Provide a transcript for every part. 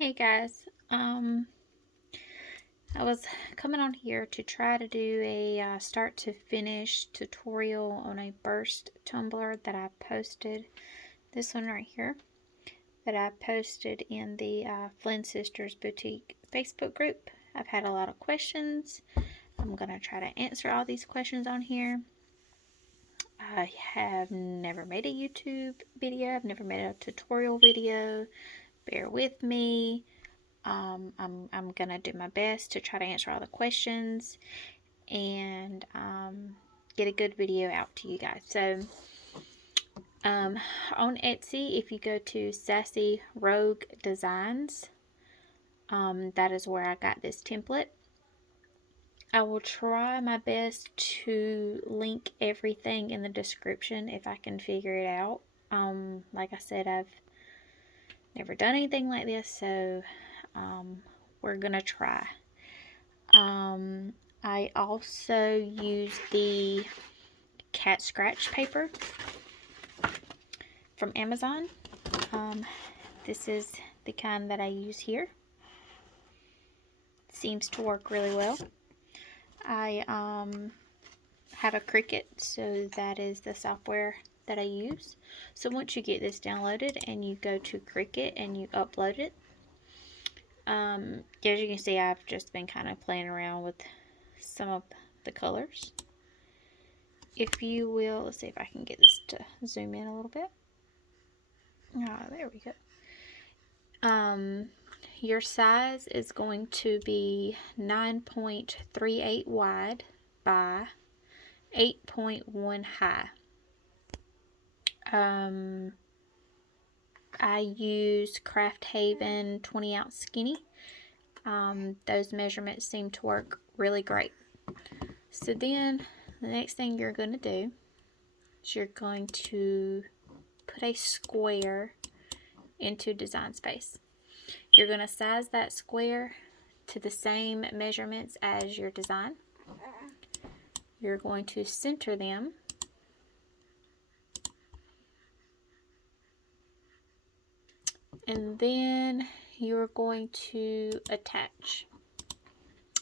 Hey guys, I was coming on here to try to do a start to finish tutorial on a burst tumbler that I posted. This one right here that I posted in the Flynn Sisters Boutique Facebook group. I've had a lot of questions. I'm going to try to answer all these questions on here. I have never made a YouTube video. I've never made a tutorial video. Bear with me. I'm gonna do my best to try to answer all the questions and get a good video out to you guys. So on Etsy, if you go to Sassy Rogue Designs, that is where I got this template. I will try my best to link everything in the description if I can figure it out. Like I said, I've never done anything like this, so we're gonna try. I also use the cat scratch paper from Amazon. This is the kind that I use here. It seems to work really well. I have a Cricut, so that is the software that I use. So once you get this downloaded and you go to Cricut and you upload it, as you can see, I've just been kind of playing around with some of the colors. If you will, let's see if I can get this to zoom in a little bit. There we go. Your size is going to be 9.38 wide by 8.1 high. I use Craft Haven 20 ounce skinny. Those measurements seem to work really great. So then the next thing you're going to do is you're going to put a square into Design Space. You're going to size that square to the same measurements as your design. You're going to center them. And then you're going to attach.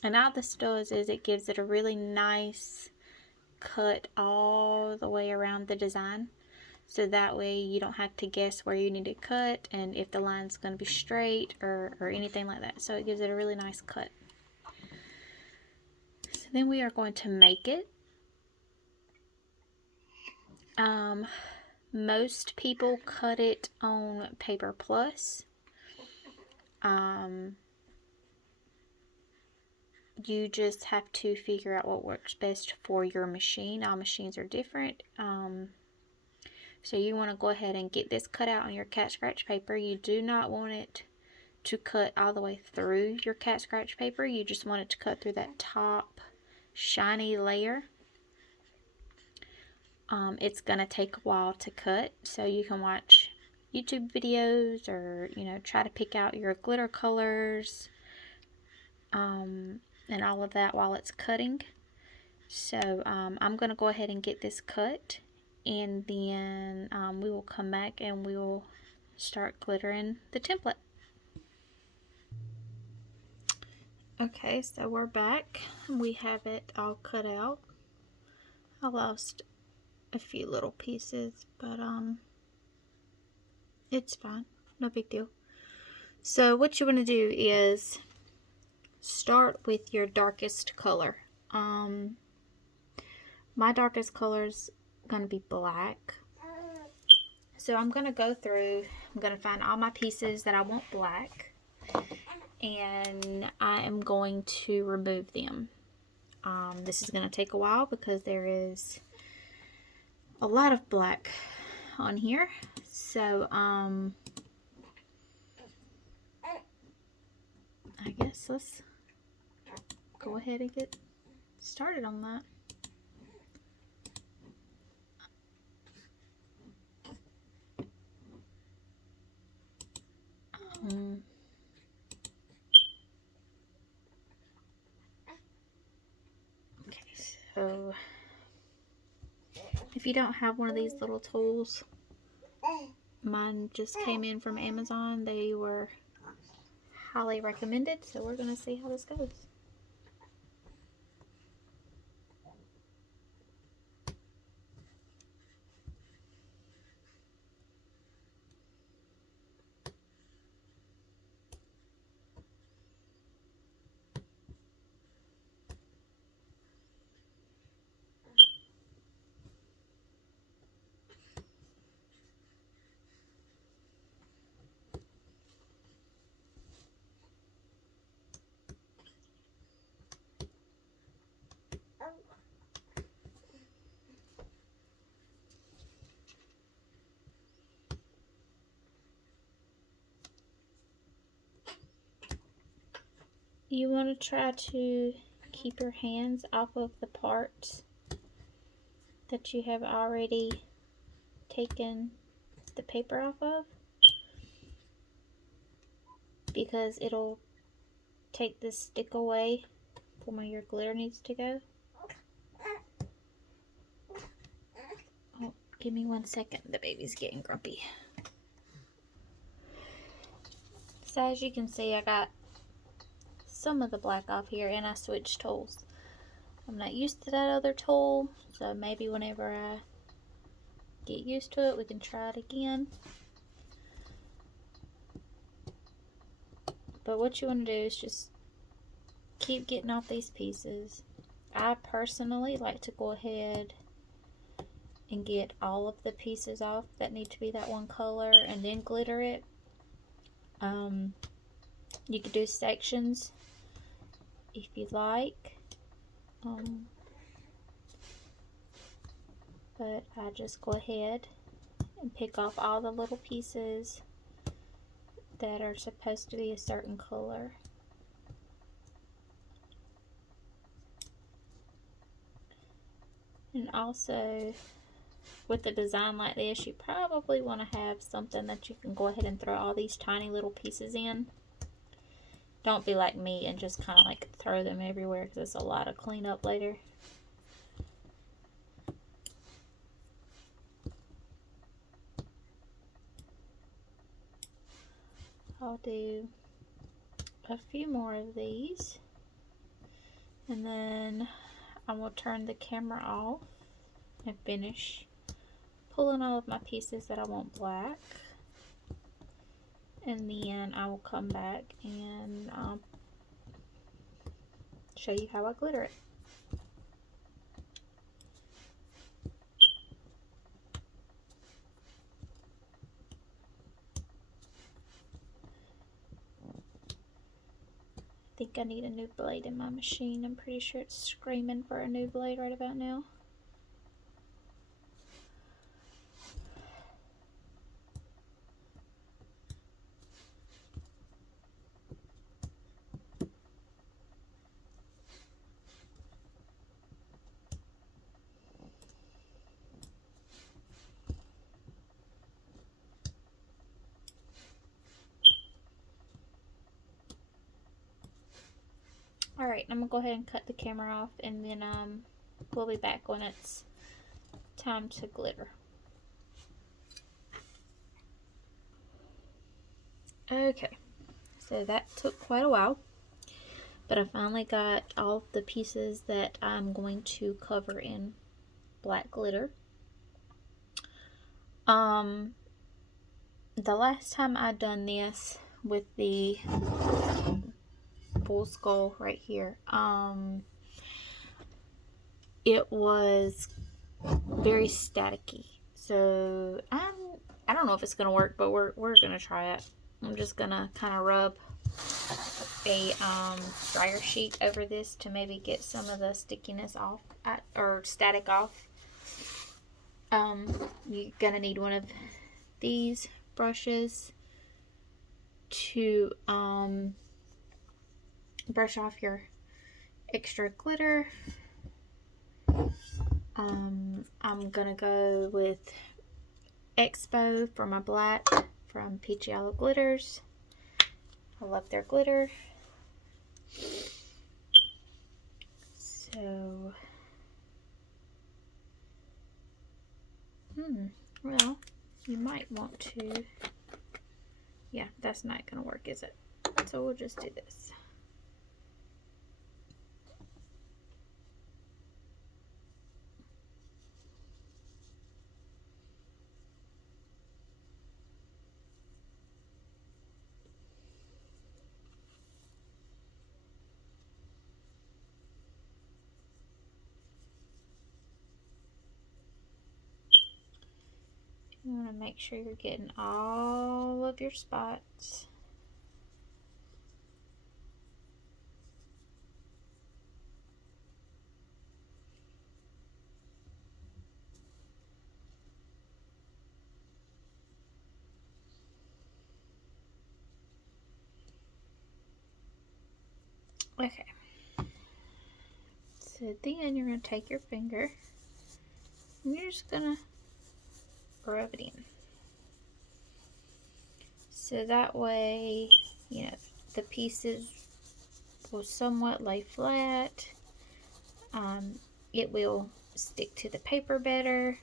And all this does is it gives it a really nice cut all the way around the design. So that way you don't have to guess where you need to cut and if the line's going to be straight or anything like that. So it gives it a really nice cut. So then we are going to make it. Most people cut it on Paper Plus. You just have to figure out what works best for your machine. All machines are different. So you want to go ahead and get this cut out on your cat scratch paper. You do not want it to cut all the way through your cat scratch paper. You just want it to cut through that top shiny layer. It's going to take a while to cut, so you can watch YouTube videos or, try to pick out your glitter colors and all of that while it's cutting. So I'm going to go ahead and get this cut, and then we will come back and we will start glittering the template. Okay, so we're back. We have it all cut out. I lost a few little pieces, but it's fine, no big deal. So what you want to do is start with your darkest color. My darkest color is going to be black. So I'm going to go through, I'm going to find all my pieces that I want black, and I am going to remove them. This is going to take a while because there is a lot of black on here. So I guess let's go ahead and get started on that. Okay, so if you don't have one of these little tools, mine just came in from Amazon. They were highly recommended. So we're going to see how this goes. You want to try to keep your hands off of the parts that you have already taken the paper off of, because it'll take the stick away from where your glitter needs to go. Oh, give me 1 second. The baby's getting grumpy. So as you can see, I got some of the black off here, and I switched tools. I'm not used to that other tool, so maybe whenever I get used to it, we can try it again. But what you want to do is just keep getting off these pieces. I personally like to go ahead and get all of the pieces off that need to be that one color and then glitter it. You could do sections if you'd like. But I just go ahead and pick off all the little pieces that are supposed to be a certain color. And also, with a design like this, you probably want to have something that you can go ahead and throw all these tiny little pieces in. Don't be like me and just kind of like throw them everywhere, because it's a lot of cleanup later. I'll do a few more of these, and then I will turn the camera off and finish pulling all of my pieces that I want black, and then I will come back and show you how I glitter it. I think I need a new blade in my machine. I'm pretty sure it's screaming for a new blade right about now. Alright, I'm going to go ahead and cut the camera off, and then we'll be back when it's time to glitter. Okay, so that took quite a while, but I finally got all the pieces that I'm going to cover in black glitter. The last time I done this with the bull skull right here, it was very staticky, so I don't know if it's gonna work, but we're gonna try it. I'm just gonna kind of rub a dryer sheet over this to maybe get some of the stickiness off, or static off. You're gonna need one of these brushes to brush off your extra glitter. I'm gonna go with Expo for my black from Peachy Yellow Glitters. I love their glitter. So, well, you might want to, yeah, that's not gonna work, is it? So we'll just do this. You want to make sure you're getting all of your spots. Okay. So then you're going to take your finger and you're just going to rub it in. So that way, you know, the pieces will somewhat lay flat. It will stick to the paper better.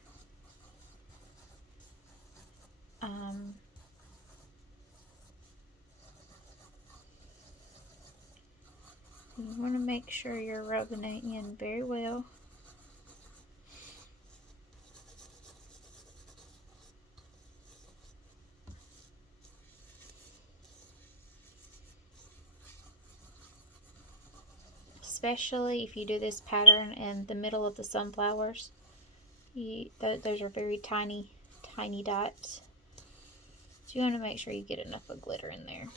You want to make sure you're rubbing it in very well. Especially if you do this pattern in the middle of the sunflowers. Those are very tiny, tiny dots. So you want to make sure you get enough of glitter in there.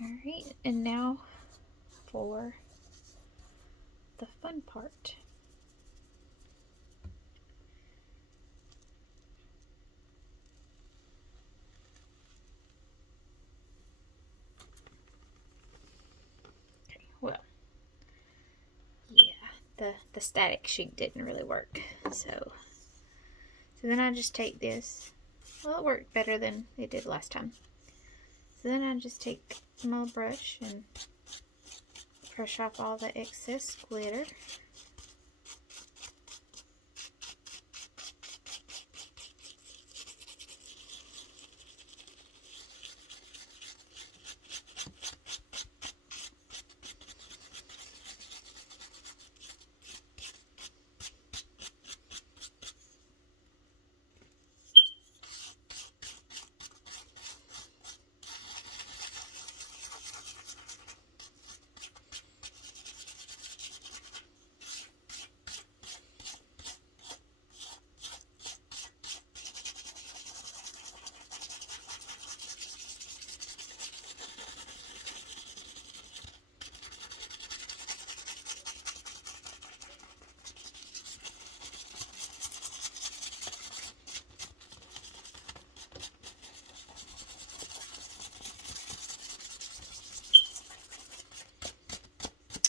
Alright, and now for the fun part. Okay, well, yeah, the static sheet didn't really work. So then I just take this. Well, it worked better than it did last time. So then I just take my brush and brush off all the excess glitter.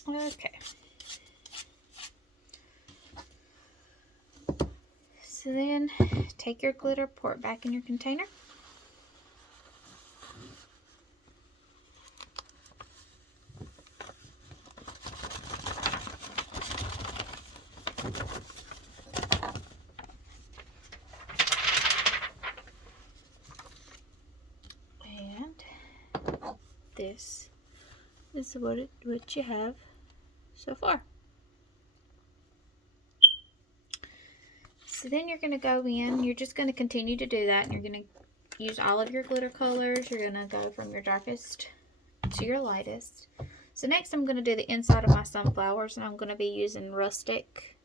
Okay. So then take your glitter, pour it back in your container. And this is what you have so far. So then you're going to go in, you're just going to continue to do that, and you're going to use all of your glitter colors. You're going to go from your darkest to your lightest. So next I'm going to do the inside of my sunflowers, and I'm going to be using Rustic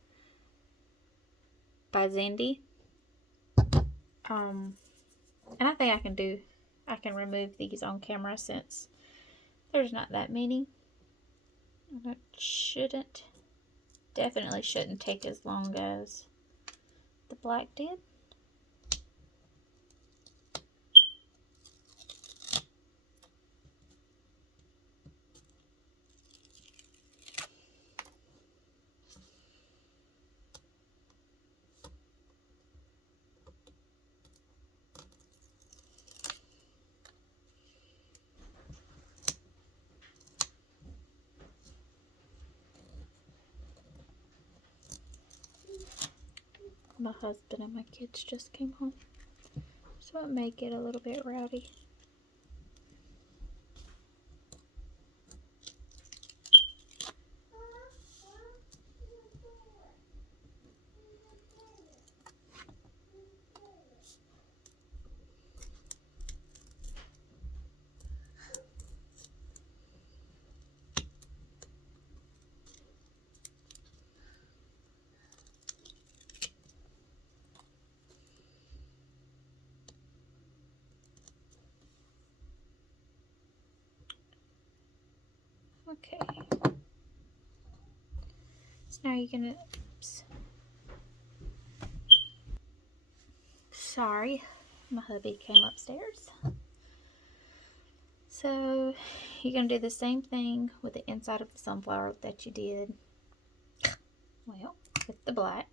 by Zindy. And I think I can remove these on camera since there's not that many. And it definitely shouldn't take as long as the black did. My husband and my kids just came home, so it may get a little bit rowdy. Okay. So now you're gonna, oops. Sorry, my hubby came upstairs. So you're gonna do the same thing with the inside of the sunflower that you did, well, with the black.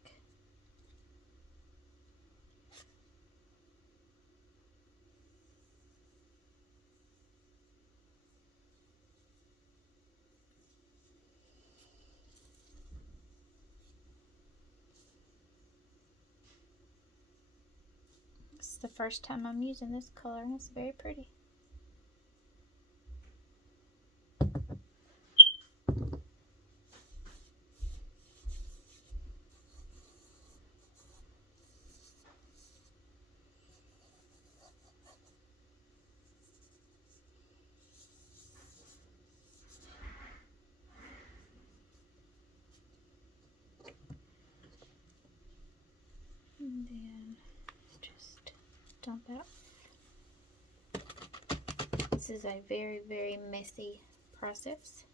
This is the first time I'm using this color and it's very pretty. And then just dump out. This is a very, very messy process.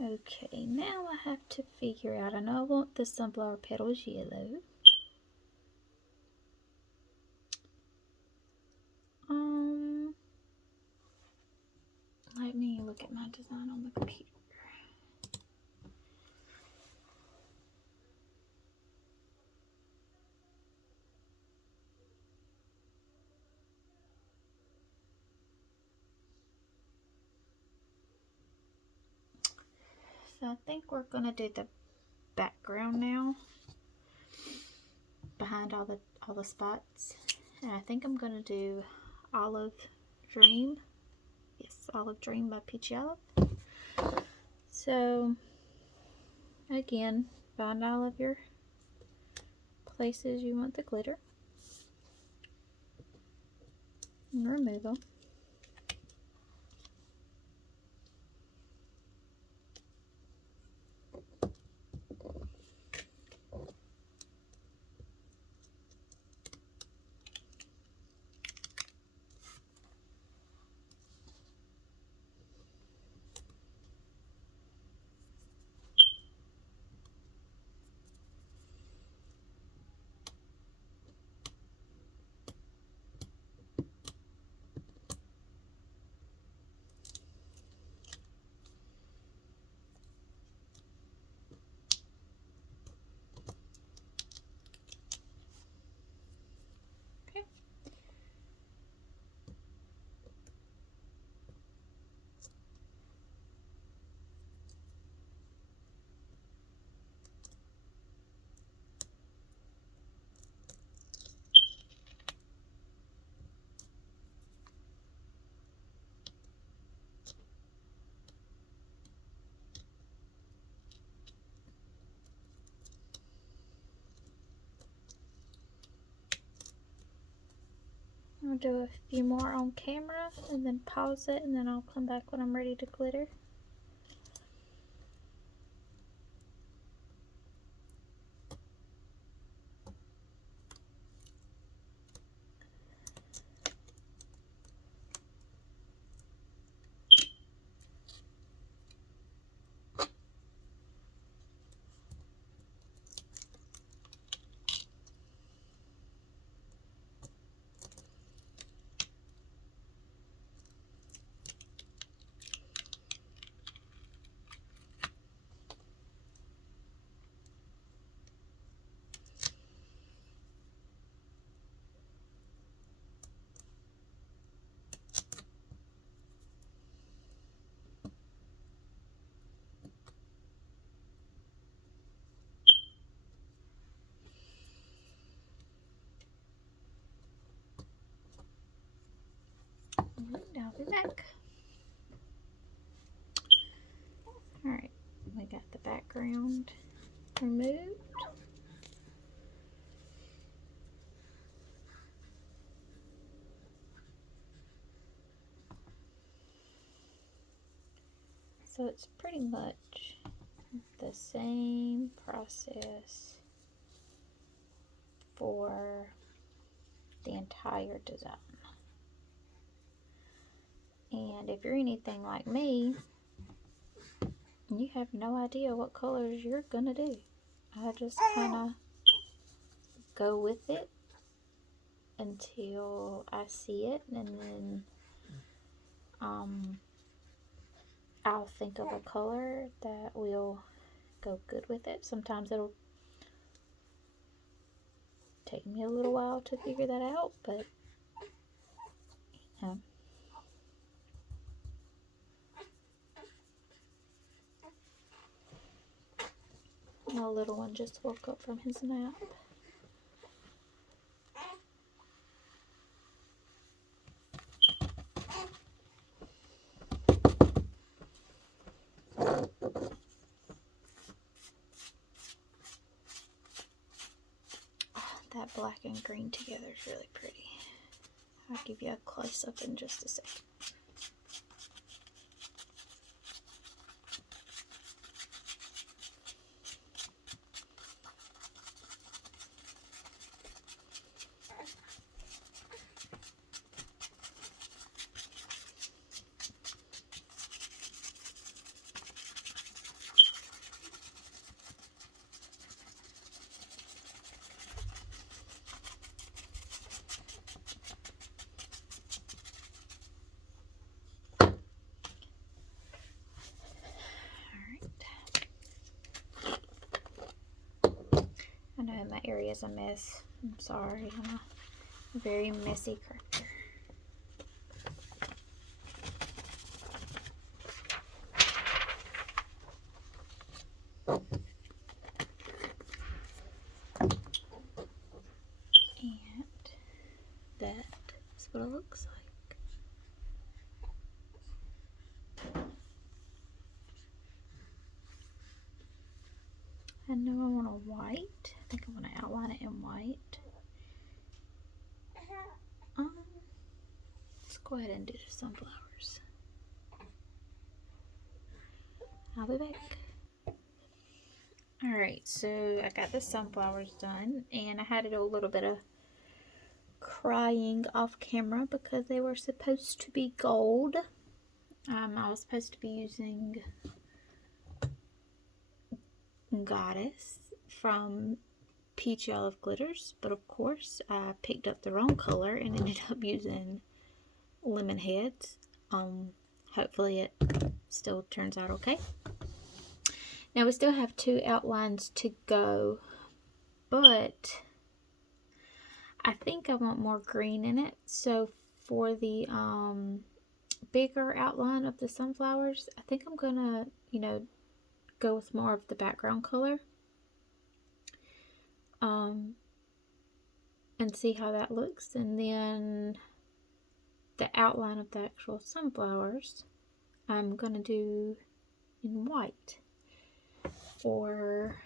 Okay, now I have to figure out, I know I want the sunflower petals yellow. Let me look at my design on the computer. So I think we're gonna do the background now, behind all the spots, and I think I'm gonna do Olive Dream. Yes, Olive Dream by Peachy Olive. So again, find all of your places you want the glitter and remove them. do a few more on camera and then pause it, and then I'll come back when I'm ready to glitter. I'll be back. Alright, we got the background removed. So it's pretty much the same process for the entire design. And if you're anything like me, you have no idea what colors you're gonna do. I just kind of go with it until I see it, and then I'll think of a color that will go good with it. Sometimes it'll take me a little while to figure that out, but you know. My little one just woke up from his nap. That black and green together is really pretty. I'll give you a close-up in just a second. I know my area is a mess. I'm sorry. I'm a very messy crafter. And that is what it looks like. I know I want a white. I think I want to outline it in white. Let's go ahead and do the sunflowers. I'll be back. Alright, so I got the sunflowers done, and I had to do a little bit of crying off camera because they were supposed to be gold. I was supposed to be using Goddess from Peach Olive Glitters, but of course I picked up the wrong color and ended up using Lemon Heads. Hopefully it still turns out okay. Now we still have 2 outlines to go, but I think I want more green in it. So for the bigger outline of the sunflowers, I think I'm gonna, go with more of the background color. And see how that looks. And then the outline of the actual sunflowers, I'm gonna do in white for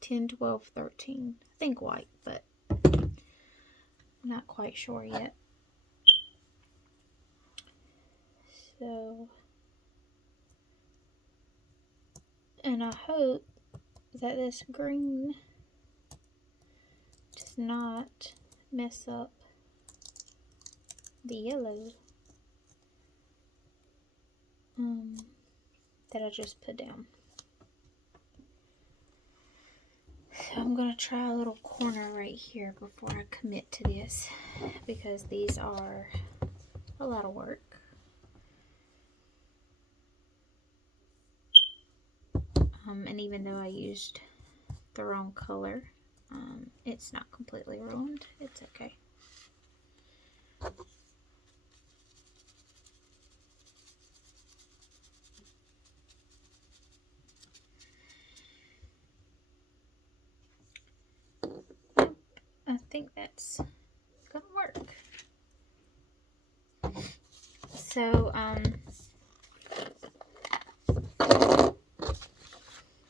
10, 12, 13. I think white, but Not quite sure yet. So, and I hope that this green does not mess up the yellow that I just put down. So I'm going to try a little corner right here before I commit to this, because these are a lot of work. And even though I used the wrong color, it's not completely ruined. It's okay. I think that's gonna work. So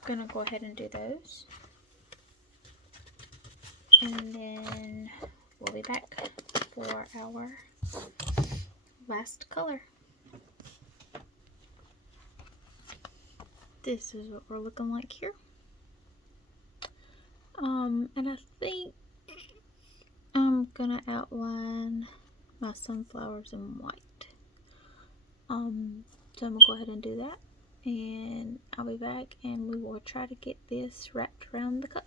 gonna go ahead and do those, and then we'll be back for our last color. This is what we're looking like here. And I think I'm gonna outline my sunflowers in white. So I'm gonna go ahead and do that, and I'll be back and we will try to get this wrapped around the cup.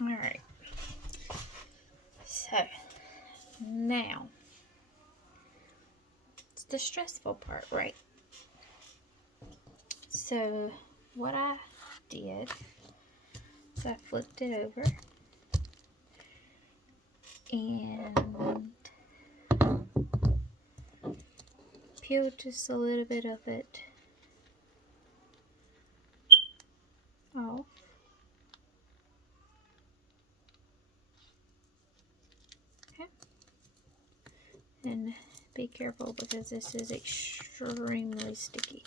Alright, so now it's the stressful part, right? So what I did is I flipped it over and peeled just a little bit of it off. Okay. And be careful because this is extremely sticky.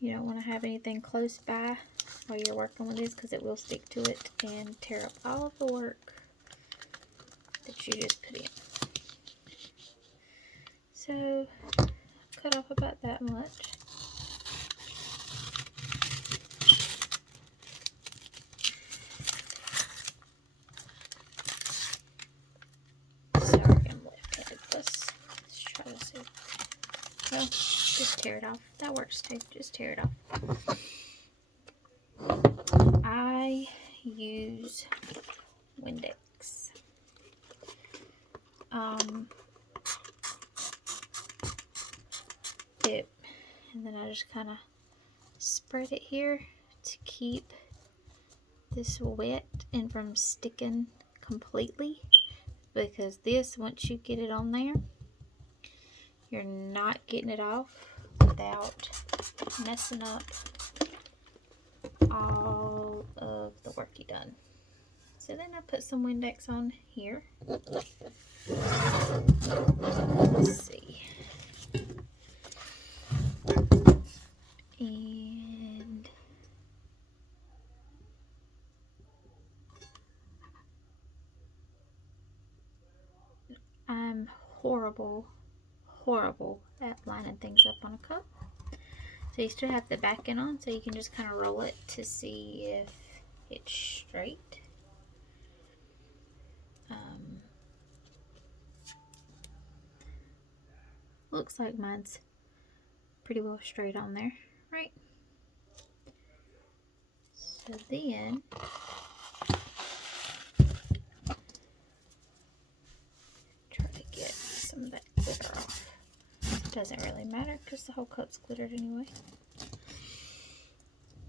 You don't want to have anything close by while you're working with this, because it will stick to it and tear up all of the work that you just put in. So cut off about that much. Sorry, I'm left-handed. Let's try to see. Well, just tear it off. That works too. Just tear it off. I use Windex. And then I just kind of spread it here to keep this wet and from sticking completely, because this, once you get it on there, you're not getting it off without messing up all of the work you done. So then I put some Windex on here. Let's see. And I'm horrible at lining things up on a cup. So you still have the backing on, so you can just kind of roll it to see if it's straight. Looks like mine's pretty well straight on there, right? So then try to get some of that glitter off. Doesn't really matter because the whole cup's glittered anyway.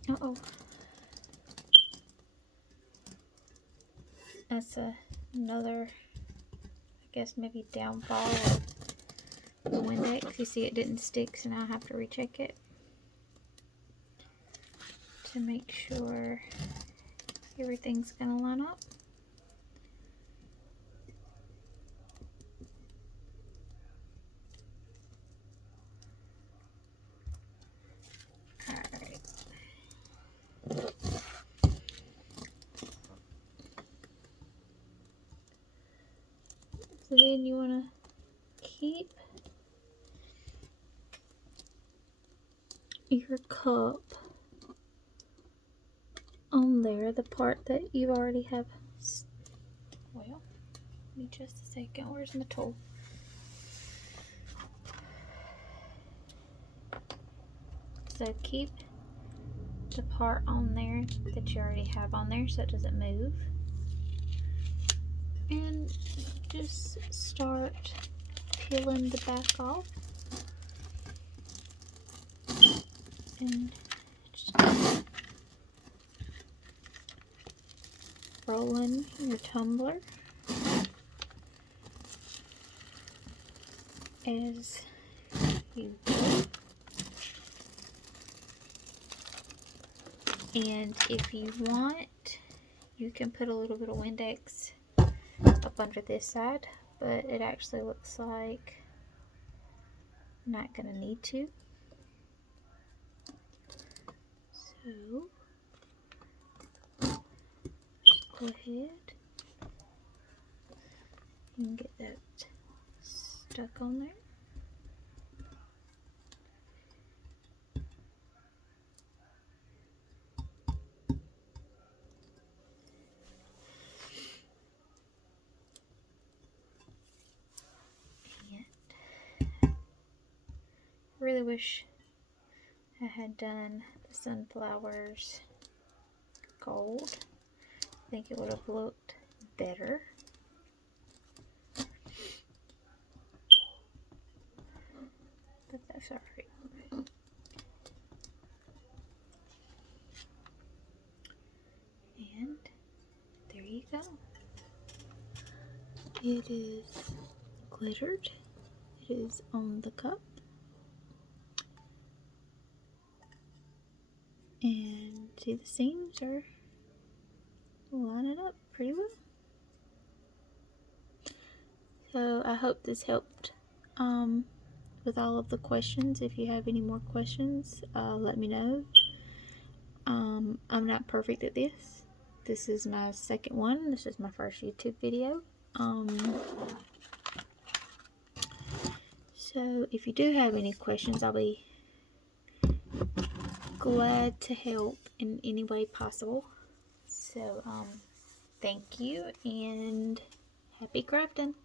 Uh-oh. That's another, I guess, maybe downfall of the Windex. You see it didn't stick, so now I have to recheck it to make sure everything's gonna line up. Alright. So then you want to keep your cup on there, the part that you already have. Well, give me just a second. Where's my tool? So keep the part on there that you already have on there so it doesn't move. And just start peeling the back off. And just roll in your tumbler as you go. And if you want, you can put a little bit of Windex up under this side, but it actually looks like I'm not going to need to. So, just go ahead and get that stuck on there. I really wish I had done the sunflowers gold. I think it would have looked better. But that's alright. And there you go. It is glittered. It is on the cup. And see, the seams are lining up pretty well. So I hope this helped with all of the questions. If you have any more questions, let me know. I'm not perfect at this. This is my second one. This is my first YouTube video. So if you do have any questions, I'll be glad to help in any way possible. So thank you and happy crafting.